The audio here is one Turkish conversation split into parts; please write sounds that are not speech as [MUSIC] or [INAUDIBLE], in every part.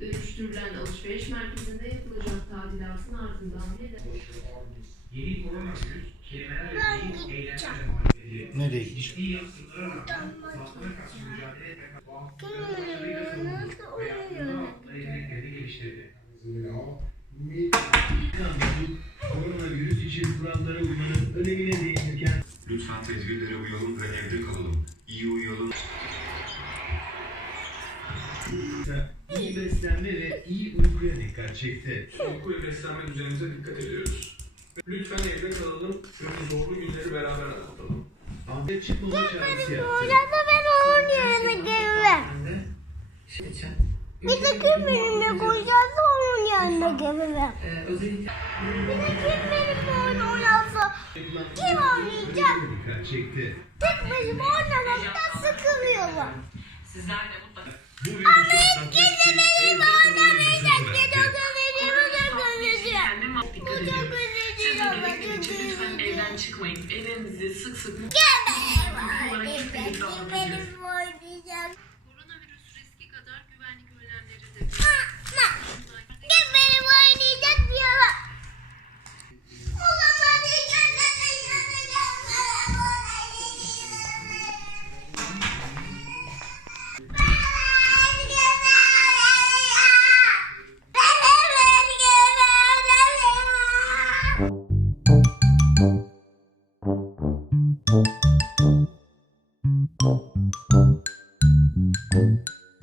dönüştürülen alışveriş merkezinde yapılacak tadilatın ardından bir de Yeni koronavirüs kelimelerle değil eylemlerle muhalefet ediyor. Nereye gidiş? Ciddi yansımalara rağmen salgına karşı mücadele etmek başarıyla savundu ve altına yeteneklerini geliştirdi. Koronavirüs için kurallara uymanın önemine değinirken Lütfen tedbirlere uyalım ve evde kalalım. Çekti. Uyku ve beslenme düzenimize dikkat ediyoruz. Lütfen evde kalalım bu zorlu günleri beraber atlatalım. Ahmet çıkmama çağrısı yaptı. ben onun yerine gelirim. Bir de kim benimle konuşarsa onun yanına gelirim. Bir de kim benimle oyun oynarsa kim oynayacak? Çekti. Tek başıma oynamaktan sıkılıyorum. Bu virüsü atlatmak için evde kalalım mesajı bıraktık. Get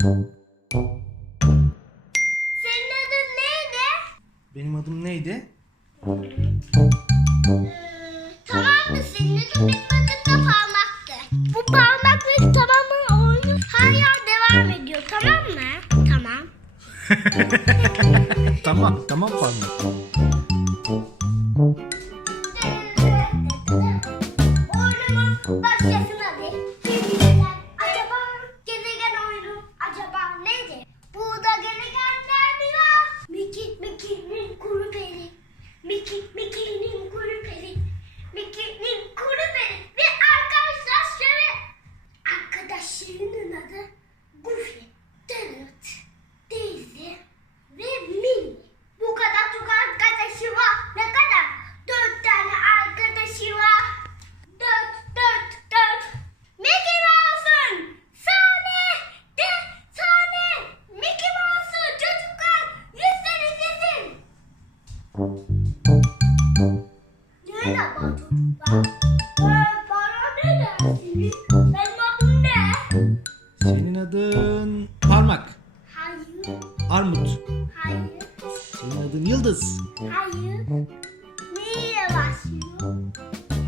Senin adın neydi? Benim adım neydi? Tamam mı? Senin adın benim adım da parmaktı. Bu parmakla tamamın oyunu hala devam ediyor. Tamam mı? Tamam. [LAUGHS] Tamam, tamam parmak.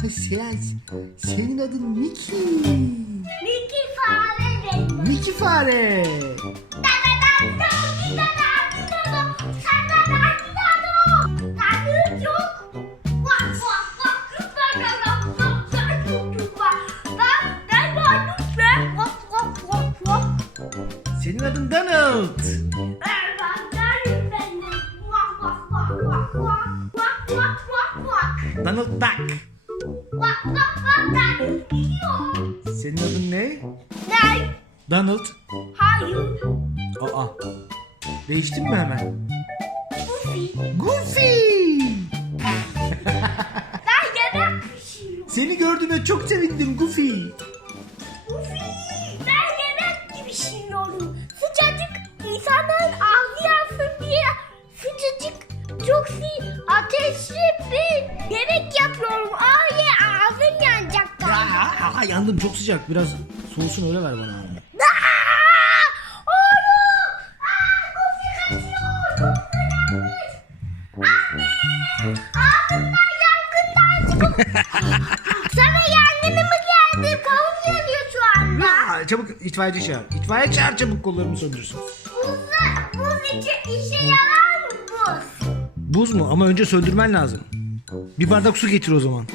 Ay sen, senin adın Mickey. Mickey fare benim. Mickey fare. Senin adın Donald. Donald Duck. Senin adın ne? Donald. Hayır. Aa. Değiştin mi hemen? Goofy. Goofy. Ben yemek pişiriyorum. Seni gördüğüme çok sevindim aa, yandım çok sıcak. Biraz soğusun öyle ver bana. Çıkıyor. Sana yangını mı geldi? Kavun yanıyor şu anda. Ya, çabuk itfaiyeci çağır. İtfaiye çağır çabuk kollarımı söndürsün. Buzla, buz için işe yarar mı buz? Buz mu? Ama önce söndürmen lazım. Bir bardak su getir o zaman.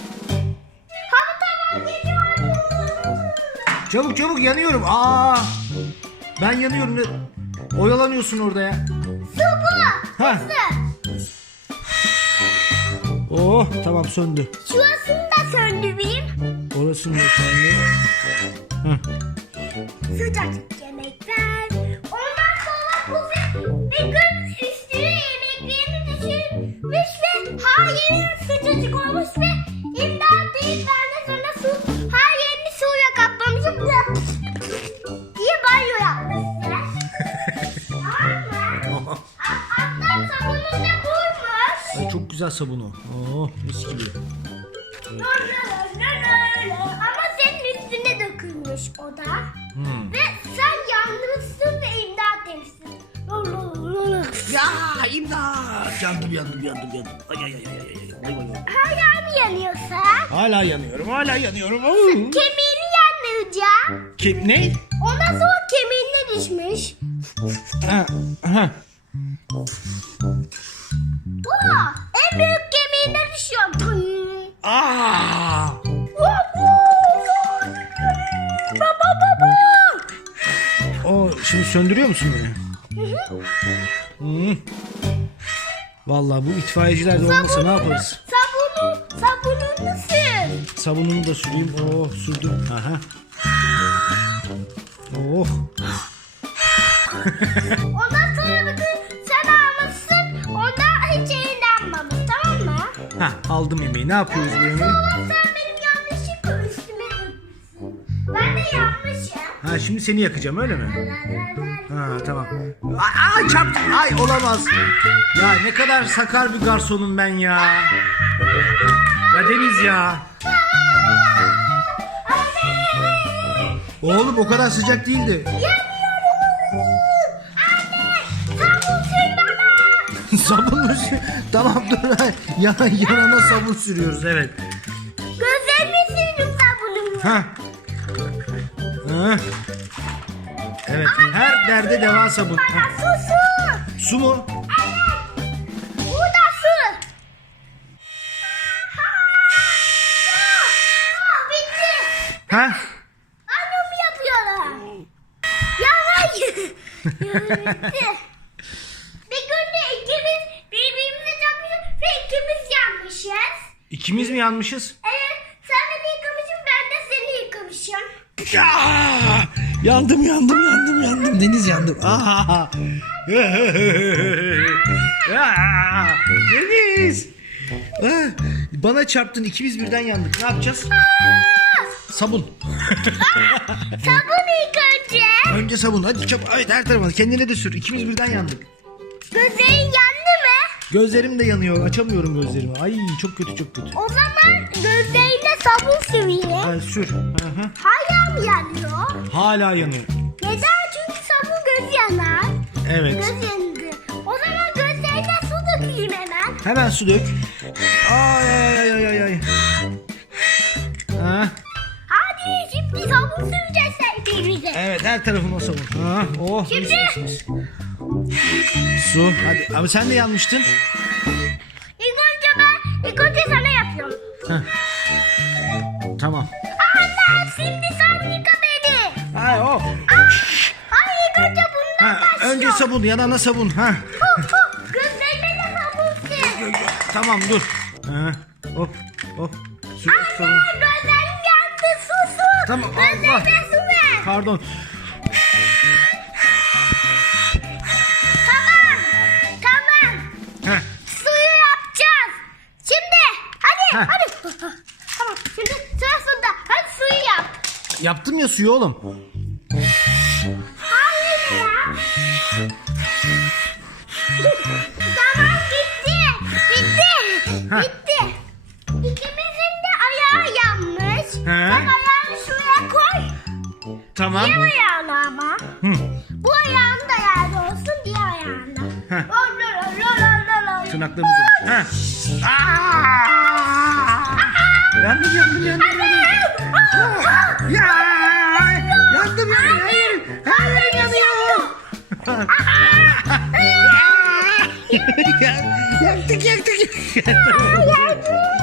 Çabuk çabuk yanıyorum. Aa! Ben yanıyorum. Oyalanıyorsun orada ya. Su bu. Ha. Oh tamam söndü. Şurasını da söndü benim. Orasını da söndü. Hı. Sıcacık yemekler. Ondan sonra Puffy bir gün üstüne yemeklerini düşürmüş ve hayır sıcacık olmuş ve güzel sabun o. Oh mis gibi. Ama senin üstüne dökülmüş o da. Hmm. Ve sen yanmışsın ve imdat demişsin. Ya imdat. Yandım yandım yandım yandım. Ay ay ay ay ay. ay. Vay, vay. Hala mı yanıyorsa? Hala yanıyorum hala yanıyorum. Oo. Kemiğini yanmayacak. Kim ne? Ondan sonra kemiğine düşmüş. Ha, ha. Bu en büyük kemiğine düşüyor. Aa! Baba baba. O şimdi söndürüyor musun beni? Hı. Vallahi bu itfaiyeciler de olmasa ne yaparız? Sabunu, sabununu sür. Sabununu da süreyim. Oh sürdüm. Aha. Oh. Ondan sonra bugün Ha aldım yemeği. Ne yapıyoruz bu yemeği? Sen benim yanlışlıkla üstüme dökmüşsün. Ben de yanmışım. Ha şimdi seni yakacağım öyle mi? Ha tamam. Ay, ay çarptım. Ay olamaz. Ya ne kadar sakar bir garsonum ben ya. Ya Deniz ya. Oğlum o kadar sıcak değildi. Sabun [LAUGHS] sabun mu sür- Tamam dur. [LAUGHS] Yan, yanına sabun sürüyoruz evet. Gözlerimi sürdüm sabunumu. Ha. Ha. Evet her derde deva sabun. Ha. Su su. Su mu? Bu da su. Ah, bitti. Ha? Banyomu yapıyorum. Ya hayır. Ya bitti. Bir günde ikimiz birbirimize çarpmışız ve ikimiz yanmışız. İkimiz mi yanmışız? Evet sen beni yıkamışsın ben de seni yıkamışım. Ya! Yandım yandım yandım yandım Deniz yandım. Aa! Deniz! Bana çarptın ikimiz birden yandık. Ne yapacağız? Sabun. Sabun ilk önce. Önce sabun. Hadi çabuk. Haydi her tarafa. Kendine de sür. İkimiz birden yandık. Gözlerin yandı? Gözlerim de yanıyor. Açamıyorum gözlerimi. Ay çok kötü çok kötü. O zaman gözlerine sabun süreyim. Ay, sür. Hı hı. Hala mı yanıyor? Hala yanıyor. Neden? Çünkü sabun göz yanar. Evet. Göz yandı. O zaman gözlerine su dökeyim hemen. Hemen su dök. Ay ay ay ay ay. Ha? Hadi şimdi sabun süreceğiz birbirimize. Evet her tarafıma sabun. Ha, oh. Şimdi. mis, mis, mis. Su. Hadi. Abi sen de yanmıştın. İlk önce ben, ilk önce sana yapıyorum. Heh. Tamam. Anne şimdi sen yıka beni. Ay oh. Hayır ilk önce bundan Ha, başlıyorum. önce sabun yanına sabun. Ha. Huh, huh. Gözlerine de sabun sür. Tamam dur. Ha. Hop hop. Sabun. Anne gözlerim yandı su su. Tamam, Allah. Gözlerime su ver. Pardon. Yaptım ya suyu oğlum. Hayır ya. tamam bitti. Bitti. Heh. Bitti. İkimizin de ayağı yanmış. Sen ayağını suya koy. Tamam. Diğer ayağını ama. Hı. Bu ayağın da yerde olsun diğer ayağında. Heh. La la la la la la. Tırnaklarımızı. Ha. Yandım yandım yandım. yandım. [LAUGHS] yaktık yaktık.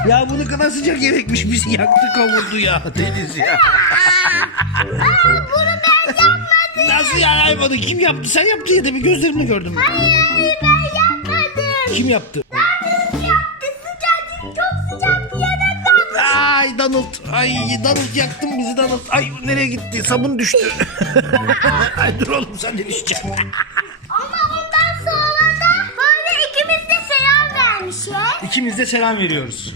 ya bu ne kadar sıcak yemekmiş bizi yaktı kavurdu ya Deniz ya. Aa, bunu ben yapmadım. Nasıl yanaymadı? Kim yaptı? Sen yaptın ya demin gözlerimle gördüm. ben. Hayır hayır ben yapmadım. Kim yaptı? Nerede yaptı? Sıcacık çok sıcak bir kaldı. Ay Donald. Ay Donald yaktın bizi Donald. Ay nereye gitti? Sabun düştü. [LAUGHS] Ay dur oğlum sen de düşeceksin. Böyle ikimiz de selam veriyoruz.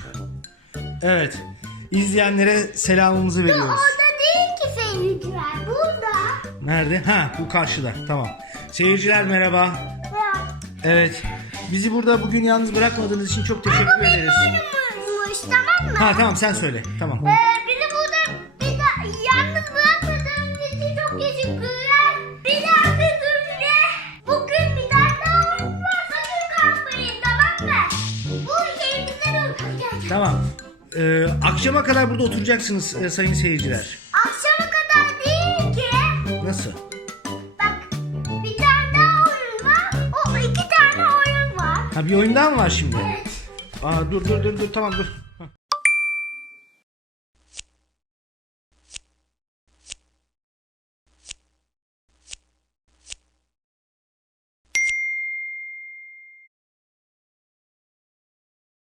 Evet. İzleyenlere selamımızı veriyoruz. Orada değil ki seyirciler. Burada. Nerede? Ha bu karşıda. Tamam. Seyirciler merhaba. Ya. Evet. Bizi burada bugün yalnız bırakmadığınız için çok teşekkür ederiz. Oyunmuş tamam mı? Ha tamam sen söyle. Tamam. Ee, bizi akşama kadar burada oturacaksınız e, sayın seyirciler. Akşama kadar değil ki. Nasıl? Bak bir tane daha oyun var. O iki tane oyun var. Ha bir oyundan mı var şimdi? Evet. Aa dur dur dur dur tamam dur.